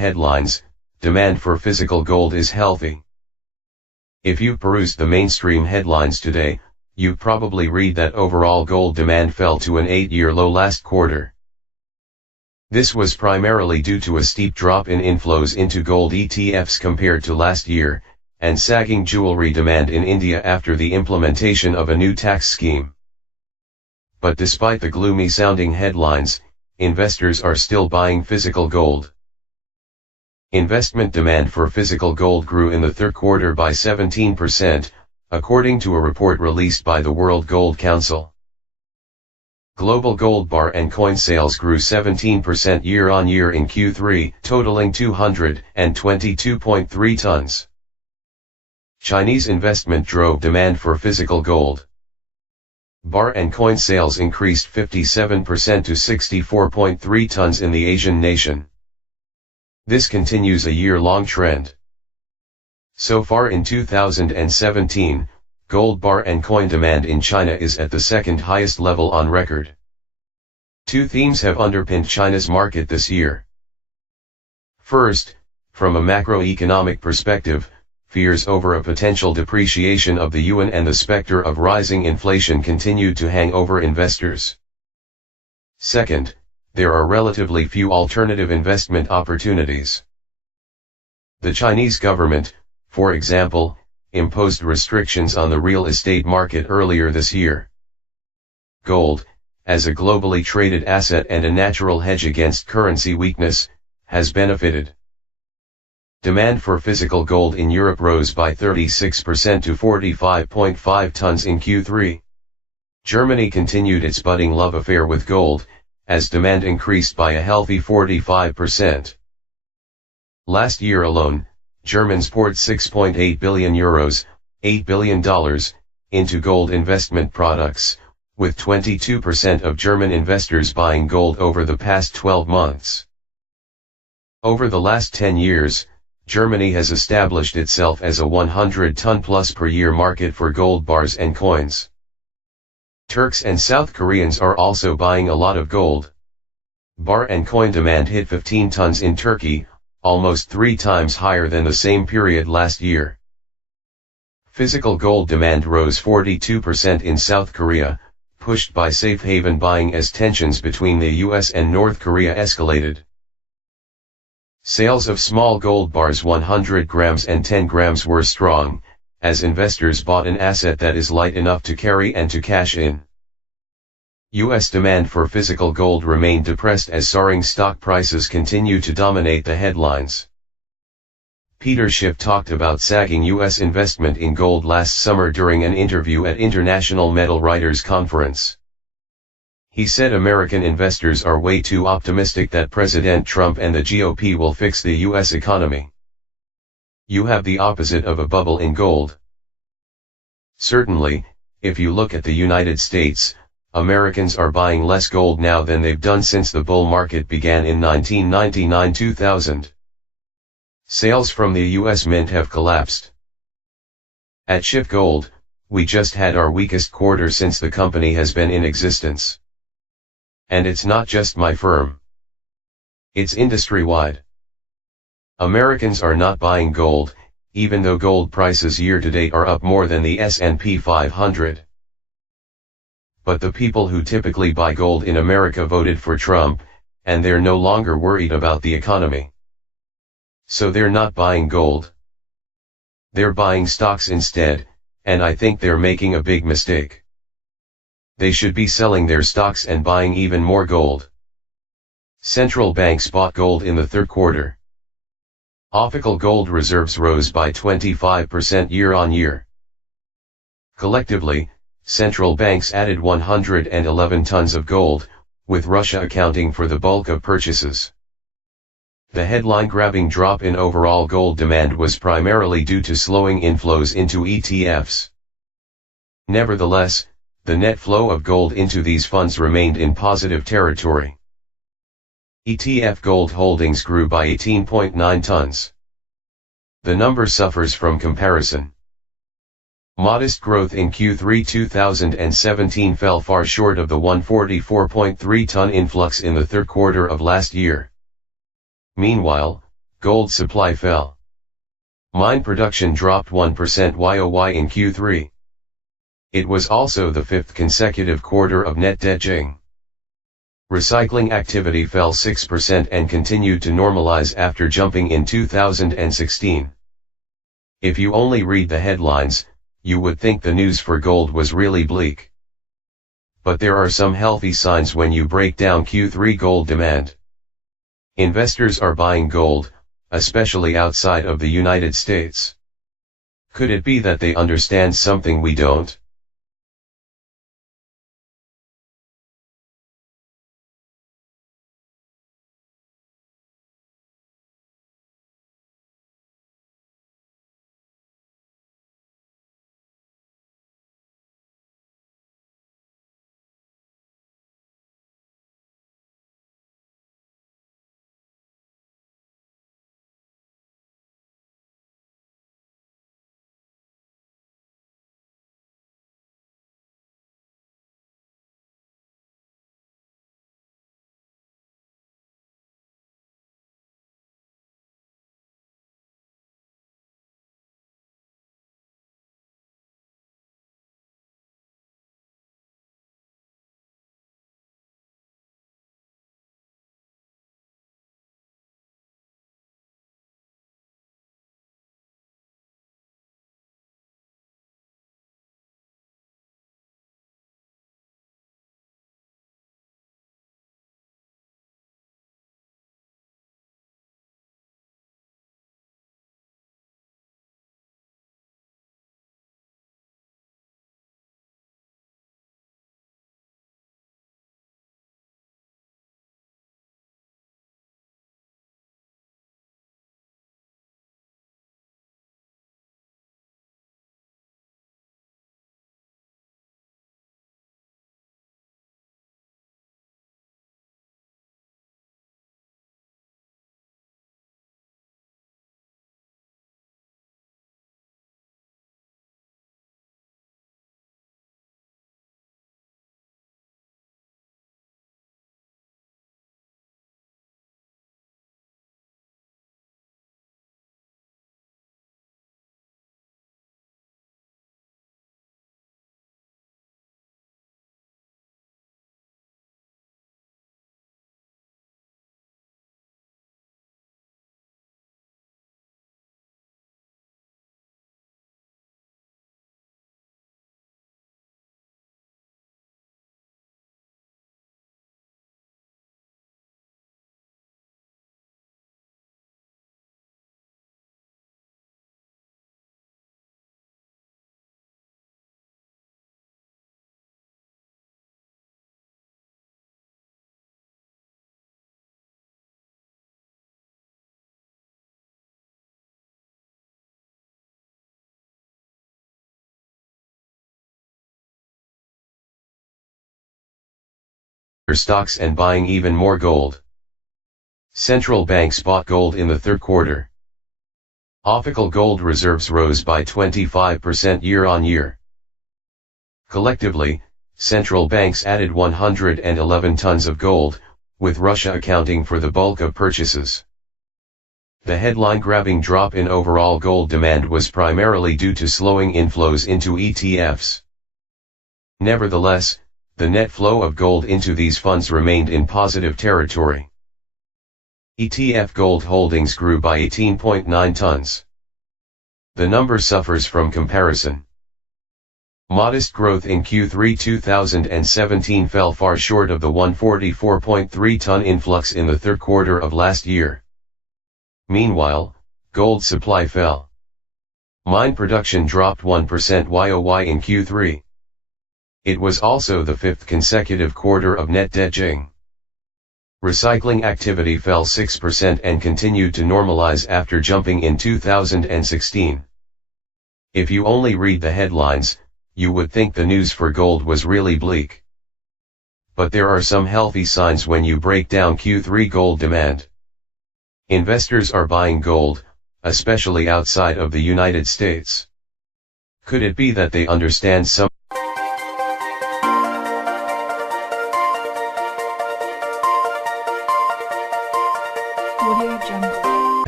headlines, demand for physical gold is healthy. If you perused the mainstream headlines today, you probably read that overall gold demand fell to an 8-year low last quarter. This was primarily due to a steep drop in inflows into gold ETFs compared to last year, and sagging jewelry demand in India after the implementation of a new tax scheme. But despite the gloomy-sounding headlines, investors are still buying physical gold. Investment demand for physical gold grew in the third quarter by 17%, according to a report released by the World Gold Council. Global gold bar and coin sales grew 17% year-on-year in Q3, totaling 222.3 tons. Chinese investment drove demand for physical gold. Bar and coin sales increased 57% to 64.3 tons in the Asian nation. This continues a year-long trend. So far in 2017, gold bar and coin demand in China is at the second highest level on record. Two themes have underpinned China's market this year. First, from a macroeconomic perspective, fears over a potential depreciation of the yuan and the specter of rising inflation continue to hang over investors. Second, there are relatively few alternative investment opportunities. The Chinese government, for example, imposed restrictions on the real estate market earlier this year. Gold, as a globally traded asset and a natural hedge against currency weakness, has benefited. Demand for physical gold in Europe rose by 36% to 45.5 tons in Q3. Germany continued its budding love affair with gold, as demand increased by a healthy 45%. Last year alone, Germans poured €6.8 billion, $8 billion, into gold investment products, with 22% of German investors buying gold over the past 12 months. Over the last 10 years, Germany has established itself as a 100-ton plus per year market for gold bars and coins. Turks and South Koreans are also buying a lot of gold. Bar and coin demand hit 15 tons in Turkey, almost 3 times higher than the same period last year. Physical gold demand rose 42% in South Korea, pushed by safe haven buying as tensions between the US and North Korea escalated. Sales of small gold bars 100 grams and 10 grams were strong, as investors bought an asset that is light enough to carry and to cash in. US demand for physical gold remained depressed as soaring stock prices continue to dominate the headlines. Peter Schiff talked about sagging US investment in gold last summer during an interview at International Metal Writers Conference. He said American investors are way too optimistic that President Trump and the GOP will fix the US economy. You have the opposite of a bubble in gold. Certainly, if you look at the United States, Americans are buying less gold now than they've done since the bull market began in 1999-2000. Sales from the US Mint have collapsed. At Schiff Gold, we just had our weakest quarter since the company has been in existence. And it's not just my firm. It's industry-wide. Americans are not buying gold, even though gold prices year-to-date are up more than the S&P 500. But the people who typically buy gold in America voted for Trump, and they're no longer worried about the economy. So they're not buying gold. They're buying stocks instead, and I think they're making a big mistake. They should be selling their stocks and buying even more gold. Central banks bought gold in the third quarter. Physical gold reserves rose by 25% year-on-year. Collectively, central banks added 111 tons of gold, with Russia accounting for the bulk of purchases. The headline-grabbing drop in overall gold demand was primarily due to slowing inflows into ETFs. Nevertheless, the net flow of gold into these funds remained in positive territory. ETF gold holdings grew by 18.9 tons. The number suffers from comparison. Modest growth in Q3 2017 fell far short of the 144.3 ton influx in the third quarter of last year. Meanwhile, Gold supply fell. Mine production dropped 1% YoY in Q3. It was also the fifth consecutive quarter of net hedging. Recycling activity fell 6% and continued to normalize after jumping in 2016. If you only read the headlines, you would think the news for gold was really bleak. But there are some healthy signs when you break down Q3 gold demand. Investors are buying gold, especially outside of the United States. Could it be that they understand something we don't? Stocks and buying even more gold. Central banks bought gold in the third quarter. Physical gold reserves rose by 25% year-on-year. Collectively, central banks added 111 tons of gold, with Russia accounting for the bulk of purchases. The headline-grabbing drop in overall gold demand was primarily due to slowing inflows into ETFs. Nevertheless, the net flow of gold into these funds remained in positive territory. ETF gold holdings grew by 18.9 tons. The number suffers from comparison. Modest growth in Q3 2017 fell far short of the 144.3 ton influx in the third quarter of last year. Meanwhile, gold supply fell. Mine production dropped 1% YoY in Q3. It was also the fifth consecutive quarter of net hedging. Recycling activity fell 6% and continued to normalize after jumping in 2016. If you only read the headlines, you would think the news for gold was really bleak. But there are some healthy signs when you break down Q3 gold demand. Investors are buying gold, especially outside of the United States. Could it be that they understand some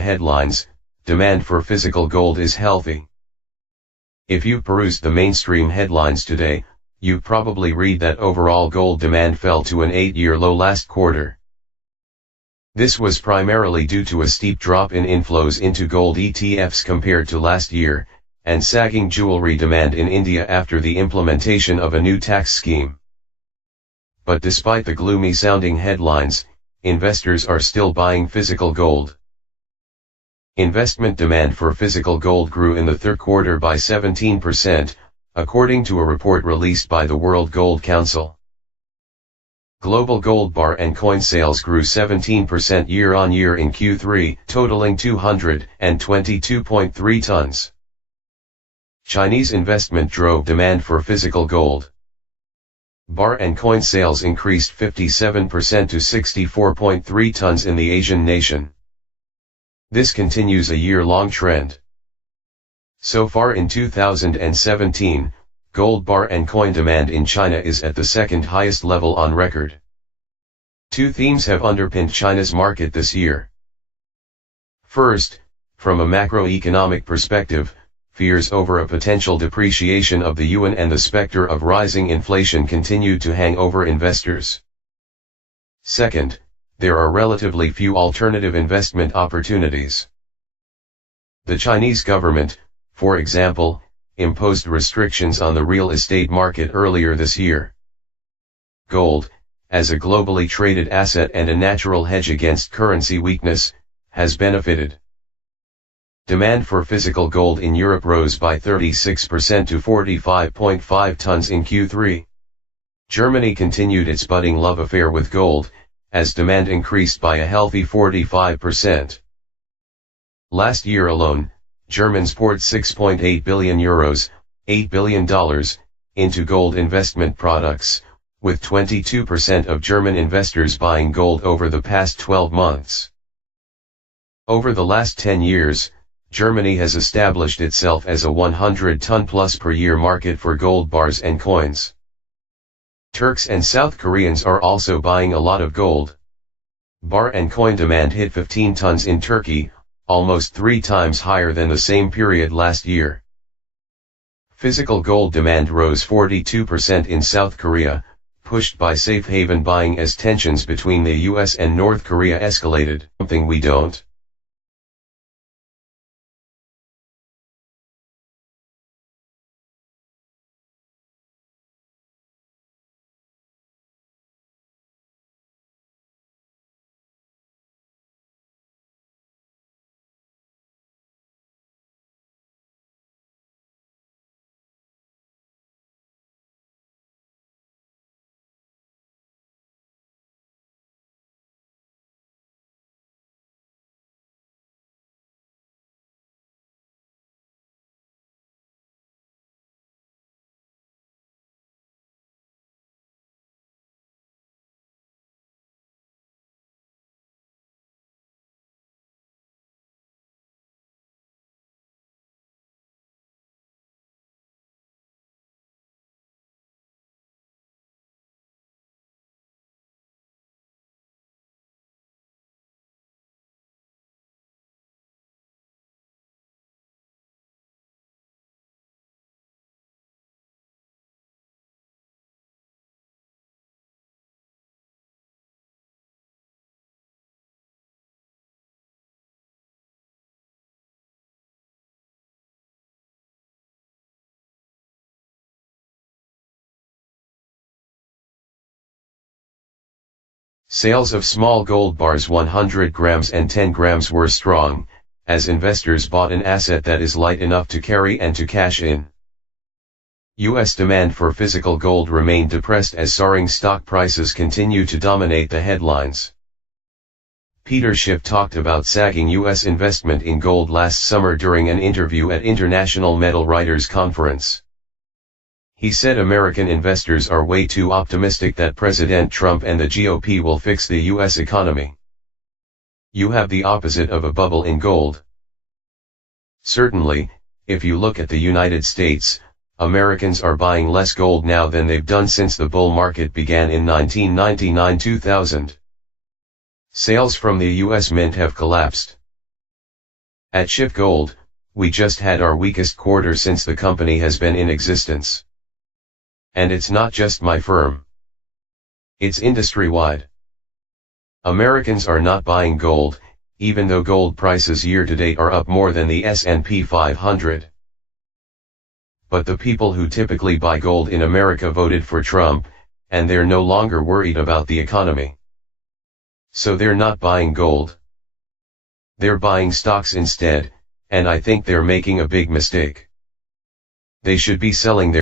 headlines, demand for physical gold is healthy. If you perused the mainstream headlines today, you probably read that overall gold demand fell to an 8-year low last quarter. This was primarily due to a steep drop in inflows into gold ETFs compared to last year, and sagging jewelry demand in India after the implementation of a new tax scheme. But despite the gloomy-sounding headlines, investors are still buying physical gold. Investment demand for physical gold grew in the third quarter by 17%, according to a report released by the World Gold Council. Global gold bar and coin sales grew 17% year-on-year in Q3, totaling 222.3 tons. Chinese investment drove demand for physical gold. Bar and coin sales increased 57% to 64.3 tons in the Asian nation. This continues a year-long trend. So far in 2017, gold bar and coin demand in China is at the second highest level on record. Two themes have underpinned China's market this year. First, from a macroeconomic perspective, fears over a potential depreciation of the yuan and the specter of rising inflation continued to hang over investors. Second, there are relatively few alternative investment opportunities. The Chinese government, for example, imposed restrictions on the real estate market earlier this year. Gold, as a globally traded asset and a natural hedge against currency weakness, has benefited. Demand for physical gold in Europe rose by 36% to 45.5 tons in Q3. Germany continued its budding love affair with gold, as demand increased by a healthy 45%. Last year alone, Germans poured €6.8 billion, $8 billion, into gold investment products, with 22% of German investors buying gold over the past 12 months. Over the last 10 years, Germany has established itself as a 100-ton plus per year market for gold bars and coins. Turks and South Koreans are also buying a lot of gold. Bar and coin demand hit 15 tons in Turkey, almost 3 times higher than the same period last year. Physical gold demand rose 42% in South Korea, pushed by safe haven buying as tensions between the US and North Korea escalated, something we don't. Sales of small gold bars 100 grams and 10 grams were strong, as investors bought an asset that is light enough to carry and to cash in. U.S. demand for physical gold remained depressed as soaring stock prices continue to dominate the headlines. Peter Schiff talked about sagging U.S. investment in gold last summer during an interview at International Metal Writers Conference. He said American investors are way too optimistic that President Trump and the GOP will fix the U.S. economy. You have the opposite of a bubble in gold. Certainly, if you look at the United States, Americans are buying less gold now than they've done since the bull market began in 1999-2000. Sales from the U.S. Mint have collapsed. At Shift Gold, we just had our weakest quarter since the company has been in existence. And it's not just my firm. It's industry-wide. Americans are not buying gold, even though gold prices year-to-date are up more than the S&P 500. But the people who typically buy gold in America voted for Trump, and they're no longer worried about the economy. So they're not buying gold. They're buying stocks instead, and I think they're making a big mistake. They should be selling their